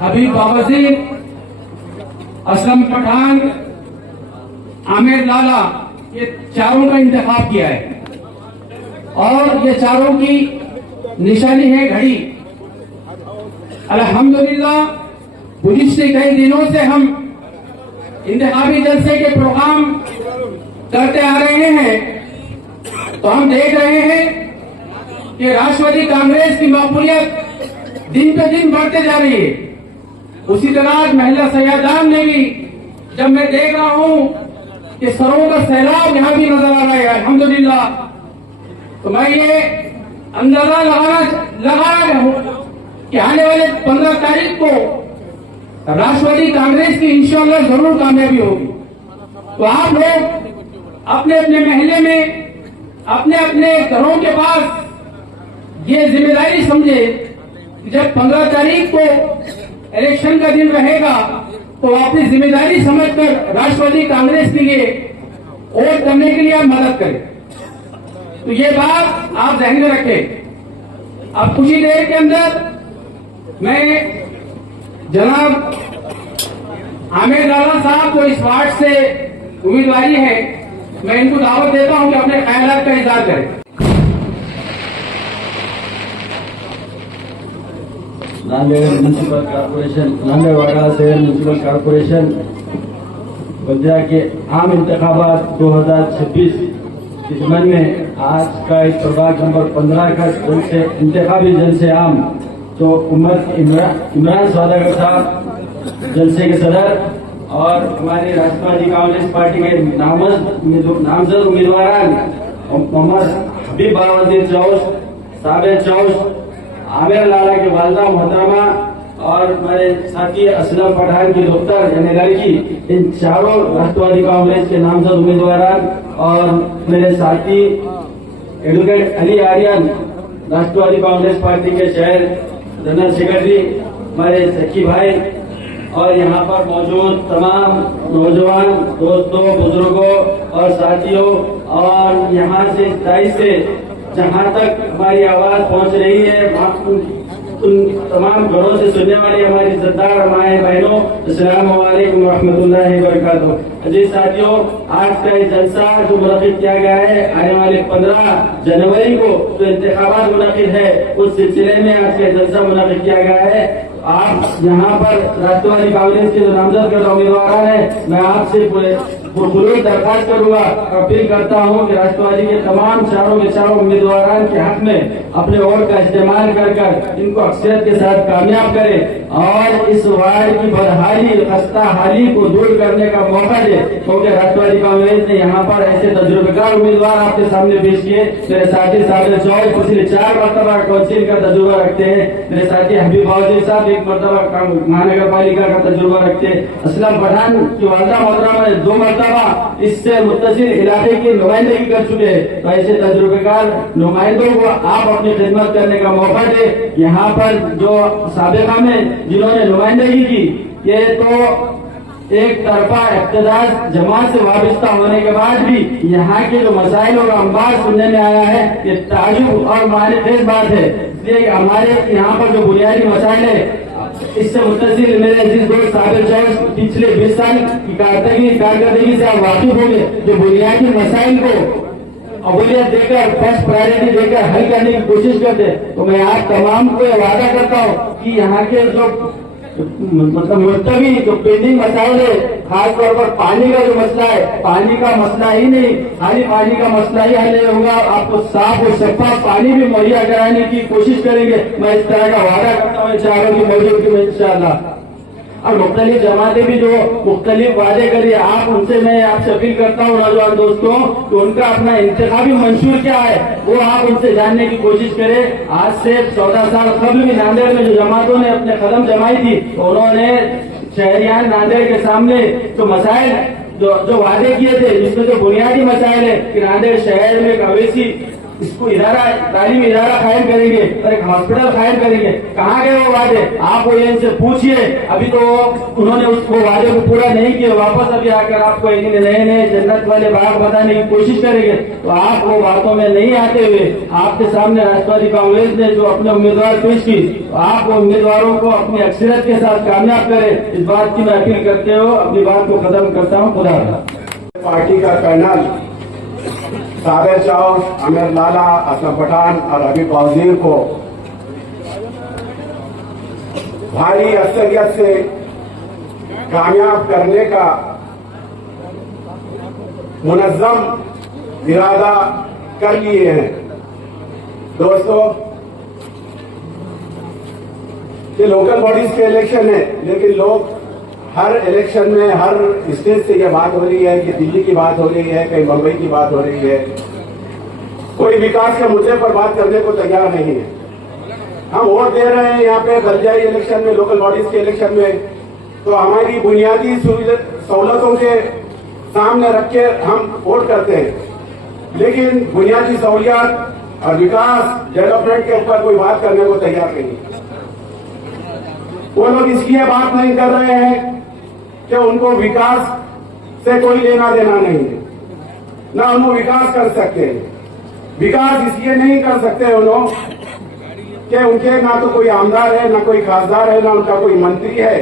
हबीब वजीर, असलम पठान, आमिर लाला, ये चारों का इंतखाब किया है और ये चारों की निशानी है घड़ी। अल्हम्दुलिल्लाह गुज़िश्ते कई दिनों से हम इंतखाबी जलसे के प्रोग्राम करते आ रहे हैं, तो हम देख रहे हैं कि राष्ट्रवादी कांग्रेस की मकबूलियत दिन पे दिन बढ़ते जा रही है। उसी तरह महिला सयादान ने भी, जब मैं देख रहा हूं कि सरों का सैलाब यहां भी नजर आ रहा है अल्हम्दुलिल्लाह, तो मैं ये अंदाजा लगा रहा हूं कि आने वाले 15 तारीख को राष्ट्रवादी कांग्रेस की इंशाअल्लाह जरूर कामयाबी होगी। तो आप लोग अपने अपने महल्ले में, अपने अपने घरों के पास ये जिम्मेदारी समझे कि जब 15 तारीख को इलेक्शन का दिन रहेगा तो अपनी जिम्मेदारी समझकर राष्ट्रवादी कांग्रेस के लिए वोट करने के लिए आप मदद करें। तो ये बात आप ध्यान में रखें। अब कुछ ही देर के अंदर मैं जनाब आमिर लाला साहब जो इस वार्ड से उम्मीदवारी है मैं इनको दावत देता हूं कि अपने ख्यालात का इजहार करें। नांदेड़ म्यूनसिपल कॉर्पोरेशन, नांदेड़वाड़ा शहर म्यूनसिपल कॉर्पोरेशन बंदिया के आम इंतखाबात 2026 इस मन में आज का इस प्रभाग नंबर 15 का जलसे इंतखाबी जलसे आम तो इमरान सौदागर साहब जलसे के सदर और हमारे राष्ट्रवादी कांग्रेस पार्टी के नामजद उम्मीदवार मोहम्मद हबीब बावजीर चौस, साबिर चौस, आमिर लाला के वालदा मोहतरमा और हमारे साथी असलम पठान की डॉक्टर यानी लड़की, इन चारों राष्ट्रवादी कांग्रेस के नामजद उम्मीदवार और मेरे साथी एडवोकेट अली आर्यन राष्ट्रवादी कांग्रेस पार्टी के शहर जनरल सेक्रेटरी, हमारे सखी भाई और यहाँ पर मौजूद तमाम नौजवान दोस्तों, बुजुर्गों और साथियों और यहाँ से दाई से जहाँ तक हमारी आवाज पहुँच रही है उन तमाम घरों से सुनने वाली हमारी इज्जतदार माए बहनों, अस्सलाम वालेकुम रहमतुल्लाहि व बरकातुहू। जी साथियों, आज का ये जलसा जो मुनक़िद किया गया है आने वाले 15 जनवरी को जो इंतखाबात मुनक़िद है उस सिलसिले में आज का जलसा मुनक़िद किया गया है। आप यहाँ पर राष्ट्रवादी कांग्रेस के जो नामजद करता उम्मीदवार है, मैं आपसे पुरजोर दरखास्त करूंगा, अपील करता हूं कि राष्ट्रवादी के तमाम चारों के चारों उम्मीदवारों के हक में अपने वोट का इस्तेमाल कर इनको अक्सरियत के साथ कामयाब करें और इस वार्ड की बदहाली, खस्ता हाली को दूर करने का मौका दे, क्योंकि राष्ट्रवादी कांग्रेस ने यहाँ पर ऐसे तजुर्बेकार उम्मीदवार आपके सामने पेश किए। मेरे साथी साबिर चौस पिछले 4 मरतबा काउंसिल का तजुर्बा रखते हैं, मेरे साथी हबीब बावजीर साहब 1 मरतबा महानगर पालिका का तजुर्बा रखते हैं, असलम पठान की वालदा मोहतरमा ने 2 मरतबा इससे मुत्तसिल इलाके की नुमाइंदगी कर चुके हैं। तो ऐसे तजुर्बेकार नुमाइंदों को आप अपनी खिदमत करने का मौका दे। यहाँ पर जो साबिका में जिन्होंने नुमाइंदगी की, ये तो एक तरफा इक़्तिदार जमात से वाबस्ता होने के बाद भी यहाँ के जो मसाइलों का अंबार सुनने में आया है, ये ताजुब और मानखेज बात है। इसलिए हमारे यहाँ पर जो बुनियादी मसाइल है इससे मुत्तसिल मेरे अजीज दोस्त साबिर चौस पिछले 20 साल की कारकर्दगी से आप वाकिफ होंगे, जो बुनियादी मसाइल को अवलियत देकर, फर्स्ट प्रायोरिटी देकर हल करने की कोशिश करते। तो मैं आप तमाम को वादा करता हूँ कि यहाँ के जो मतलब मुल्तवी जो पेंडिंग मसाइल है, खासतौर पर पानी का जो मसला है, पानी का मसला ही नहीं, खाली पानी का मसला ही हल नहीं होगा, आपको साफ और शफाफ पानी भी मुहैया कराने की कोशिश करेंगे। मैं इस तरह का वादा करता हूँ चारों की मौजूदगी में इंशाअल्लाह। और मुख्तलिफ जमातें भी जो मुख्तलिफ वादे करिए, आप उनसे मैं आपसे अपील करता हूँ नौजवान दोस्तों कि उनका अपना इंतखाबी मंशूर क्या है वो आप उनसे जानने की कोशिश करें। आज से 14 साल कबल भी नांदेड़ में जो जमातों ने अपने कदम जमाई थी, तो उन्होंने शहरियान नांदेड़ के सामने जो मसाइल जो वादे किए थे, जिसमें जो बुनियादी मसाइल है कि नांदेड़ शहर में एक अवैसी इसको इदारा, तालीमी इदारा कायम करेंगे और एक हॉस्पिटल कायम करेंगे, कहाँ गए वो वादे? आप वो इनसे पूछिए, अभी तो उन्होंने उसको वादे को पूरा नहीं किया। वापस अभी आकर आपको नए नए जन्नत वाले बाग बताने की कोशिश करेंगे, तो आप वो बातों में नहीं आते हुए आपके सामने राष्ट्रवादी कांग्रेस ने जो अपने उम्मीदवार पेश की, तो आप वो उम्मीदवारों को अपनी अक्सरियत के साथ कामयाब करें। इस बात की मैं अपील करते हो अपनी बात को खत्म करता हूँ। खुदा पार्टी का कर्नल साबिर चौस, आमिर लाला, असलम पठान और हबीब बावजीर को भारी अक्सरियत से कामयाब करने का मुनज़्ज़म इरादा कर लिए हैं। दोस्तों, ये लोकल बॉडीज के इलेक्शन है, लेकिन लोग हर इलेक्शन में हर स्टेट से ये बात हो रही है कि दिल्ली की बात हो रही है, कहीं मुंबई की बात हो रही है, कोई विकास के मुद्दे पर बात करने को तैयार नहीं है। हम वोट दे रहे हैं यहाँ पे बलजाई इलेक्शन में, लोकल बॉडीज के इलेक्शन में, तो हमारी बुनियादी सहूलतों के सामने रख के हम वोट करते हैं, लेकिन बुनियादी सहूलियत और विकास डेवलपमेंट के ऊपर कोई बात करने को तैयार नहीं। वो लोग इसलिए बात नहीं कर रहे हैं कि उनको विकास से कोई लेना देना नहीं है, ना उनको विकास कर सकते हैं। विकास इसलिए नहीं कर सकते वो लोग कि उनके ना तो कोई आमदार है, ना कोई खासदार है, ना उनका कोई मंत्री है,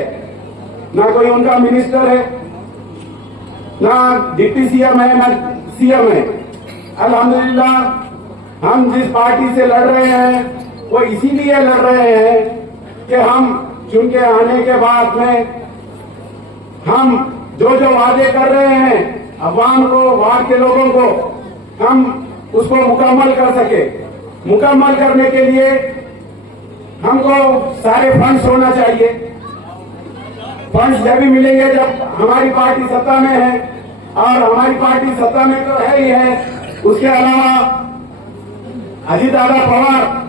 ना कोई उनका मिनिस्टर है, ना डिप्टी सीएम है, ना सीएम है। अल्हम्दुलिल्लाह हम जिस पार्टी से लड़ रहे हैं वो इसीलिए लड़ रहे हैं कि हम चुन के आने के बाद में हम जो वादे कर रहे हैं अवाम को, वार्ड के लोगों को, हम उसको मुकम्मल कर सके। मुकम्मल करने के लिए हमको सारे फंड्स होना चाहिए। फंड्स जब भी मिलेंगे जब हमारी पार्टी सत्ता में है, और हमारी पार्टी सत्ता में तो है ही है। उसके अलावा अजीत दादा पवार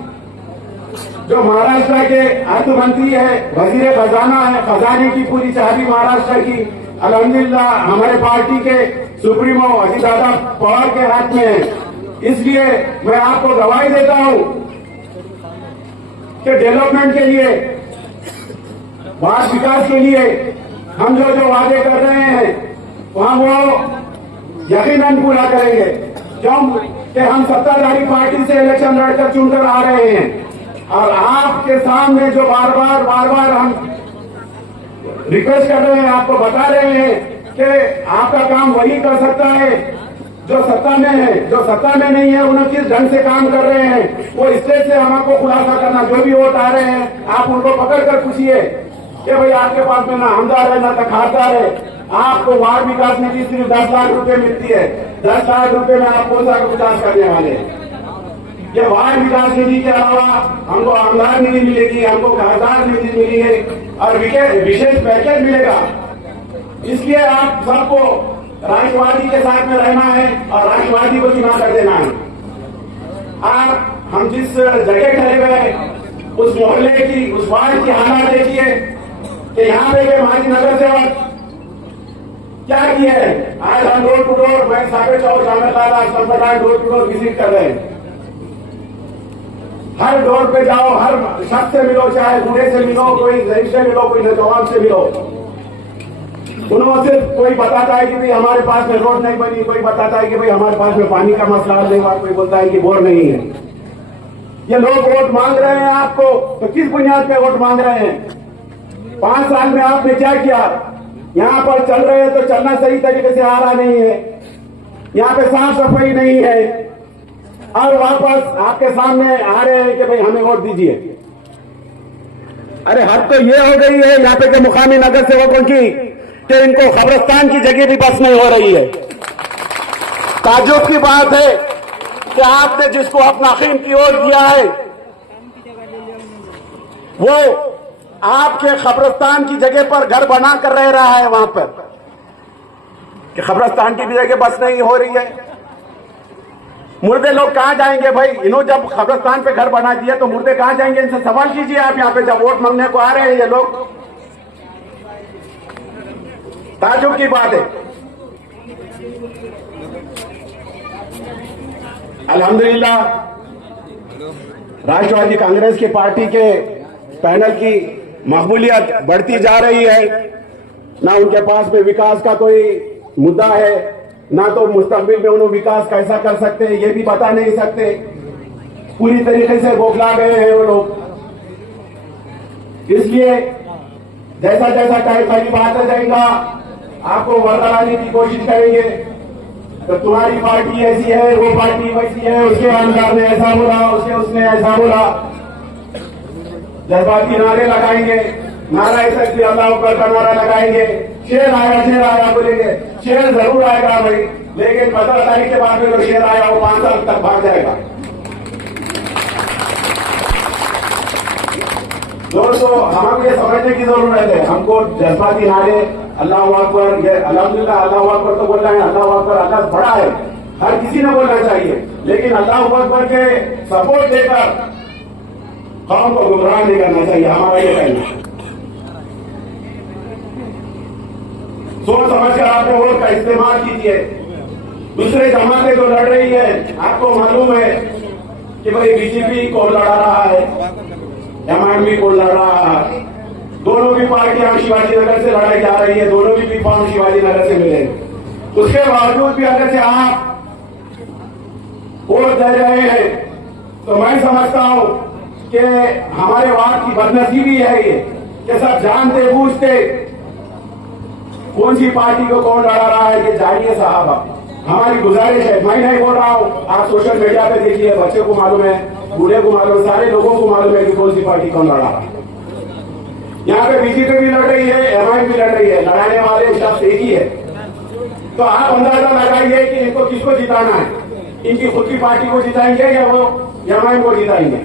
जो महाराष्ट्र के अर्थ मंत्री है, वजीर खजाना है, खजाने की पूरी चाबी महाराष्ट्र की अल्हम्दुलिल्लाह हमारे पार्टी के सुप्रीमो अजीत दादा पवार के हाथ में है। इसलिए मैं आपको गवाही देता हूं कि डेवलपमेंट के लिए, वार्ड विकास के लिए हम जो वादे कर रहे हैं वहां वो यकीनन पूरा करेंगे। क्यों कि हम सत्ताधारी पार्टी से इलेक्शन लड़कर चुनकर आ रहे हैं, और आपके सामने जो बार बार हम रिक्वेस्ट कर रहे हैं, आपको बता रहे हैं कि आपका काम वही कर सकता है जो सत्ता में है। जो सत्ता में नहीं है उन्हें किस ढंग से काम कर रहे हैं वो स्टेज से हमको खुलासा करना। जो भी वोट आ रहे हैं आप उनको पकड़ कर पूछिए कि भाई आपके पास में ना हमदार है ना तखारदार है। आपको वार्ड विकास निधि सिर्फ 10 लाख रुपए मिलती है। 10 लाख रुपए में आप कौन सा विकास करने वाले हैं? ये वार्ड विकास निधि के अलावा हमको आमदार निधि मिलेगी, हमको घरदार निधि मिलेगी और विशेष पैकेज मिलेगा। इसलिए आप सबको राष्ट्रवादी के साथ में रहना है और राष्ट्रवादी को चुनाव कर देना है। आप हम जिस जगह खड़े हुए उस मोहल्ले की, उस वार्ड की हालात देखिए कि यहाँ पे हमारी नगर सेवक क्या किए है। आज हम डोर टू डोर, मैं 4.5 जामेदार डोर टू डोर विजिट कर रहे हैं। हर डोर पे जाओ, हर शख्स से मिलो, चाहे बूढ़े से मिलो, कोई जैन से मिलो, कोई नौजवान से मिलो। उन्होंने सिर्फ कोई बताता है कि भाई हमारे पास में रोड नहीं बनी, कोई बताता है कि भाई हमारे पास में पानी का मसला नहीं हुआ, कोई बोलता है कि बोर नहीं है। ये लोग वोट मांग रहे हैं आपको, तो किस बुनियाद पे वोट मांग रहे हैं? 5 साल में आपने क्या किया? यहाँ पर चल रहे हैं तो चलना सही तरीके से आ रहा नहीं है, यहाँ पे साफ सफाई नहीं है, और वापस आपके सामने आ रहे हैं कि भाई हमें वोट दीजिए। अरे हद तो ये हो गई है यहाँ पे के मुकामी नगर सेवकों की कि इनको कब्रिस्तान की जगह भी बस नहीं हो रही है। ताज्जुब की बात है कि आपने जिसको अपना कीमती वोट दिया है वो आपके कब्रिस्तान की जगह पर घर बना कर रह रहा है वहां पर, कि कब्रिस्तान की भी जगह बस नहीं हो रही है। मुर्दे लोग कहां जाएंगे भाई? इन्होंने जब कब्रिस्तान पे घर बना दिया तो मुर्दे कहां जाएंगे? इनसे सवाल कीजिए आप यहाँ पे जब वोट मांगने को आ रहे हैं ये लोग। ताज्जुब की बात है। अल्हम्दुलिल्लाह राष्ट्रवादी कांग्रेस की पार्टी के पैनल की मकबूलियत बढ़ती जा रही है। ना उनके पास में विकास का कोई मुद्दा है, ना तो मुस्तकबिल में उन्होंने विकास कैसा कर सकते हैं ये भी बता नहीं सकते। पूरी तरीके से बौखला गए हैं वो लोग। इसलिए जैसा जैसा टाइम करीब आता जाएगा आपको वर्दा लाने की कोशिश करेंगे। तो तुम्हारी पार्टी ऐसी है, वो पार्टी वैसी है, उसके आमदार ने ऐसा बोला, उसने ऐसा बोला। जज्बाती नारे लगाएंगे, नारा ऐसा कि अल्लाह अकबर का नारा लगाएंगे, शेर आया बोलेंगे। शेर जरूर आएगा भाई, लेकिन 15 तारीख के बाद में जो शेर आया वो 5 साल तक भाग जाएगा। दोस्तों हमको ये समझने की जरूरत है। हमको जज्बाती नारे अल्लाह अकबर, ये अल्हम्दुलिल्लाह अल्लाह अकबर तो बोल रहे हैं, अल्लाह अकबर अल्लाह बड़ा है, हर किसी ने बोलना चाहिए, लेकिन अल्लाह अकबर के सपोर्ट देकर कौम को गुमराह नहीं करना चाहिए। हमारा ये कहना। सोच समझकर आपने वोट का इस्तेमाल कीजिए। दूसरे जमाते जो लड़ रही है आपको मालूम है कि भाई बीजेपी को लड़ा रहा है, एमआईएम को लड़ रहा है। दोनों भी पार्टियां शिवाजी नगर से लड़ाई जा रही है, दोनों भी फॉर्म शिवाजी नगर से मिले। उसके बावजूद भी अगर से आप वोट दे रहे हैं तो मैं समझता हूं कि हमारे वार्ड की बदनसीबी है ये कि सब जानते बूझते कौन सी पार्टी को कौन लड़ा रहा है। कि जानिए साहब, हमारी गुजारिश है, मैं नहीं बोल रहा हूँ, आप सोशल मीडिया पे देखिए, बच्चे को मालूम है, बूढ़े को मालूम है, सारे लोगों को मालूम है कि कौन सी पार्टी कौन लड़ा रहा है। यहाँ पे बीजेपी भी लड़ रही है, एमआई भी लड़ रही है, लड़ाने वाले शख्स एक ही है। तो आप अंदाजा लगाइए कि इनको किसको जिताना है, इनकी खुद की पार्टी को जिताएंगे या वो एमआई को जिताएंगे।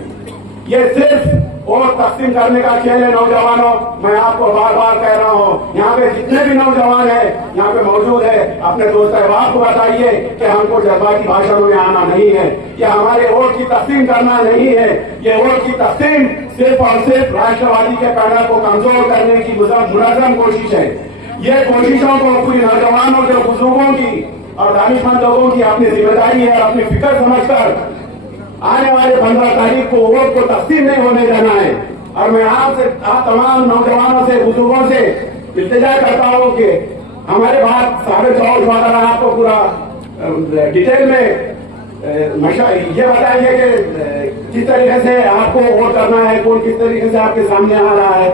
ये सिर्फ वोट तकसीम करने का खेल है नौजवानों। मैं आपको बार बार कह रहा हूँ, यहाँ पे जितने भी नौजवान हैं यहाँ पे मौजूद है, अपने दोस्त अहबाब को बताइए कि हमको जज्बाती भाषणों में आना नहीं है, ये हमारे वोट की तकसीम करना नहीं है। ये वोट की तकसीम सिर्फ और सिर्फ राष्ट्रवादी के पैनल को कमजोर करने की मुनज़्ज़म कोशिश है। ये कोशिशों को पूरी नौजवानों के बुजुर्गों की और दानिशमंद लोगों की अपनी जिम्मेदारी है, अपनी फिक्र समझकर आने वाले 15 तारीख को वोट को तकसीम नहीं होने देना है। और मैं आप तमाम नौजवानों से, बुजुर्गों से इल्तिजा करता हूँ कि हमारे बात 4.5 वगैरह आपको पूरा डिटेल में ये बताइए कि किस तरीके से आपको वोट करना है, कौन किस तरीके से आपके सामने आ रहा है।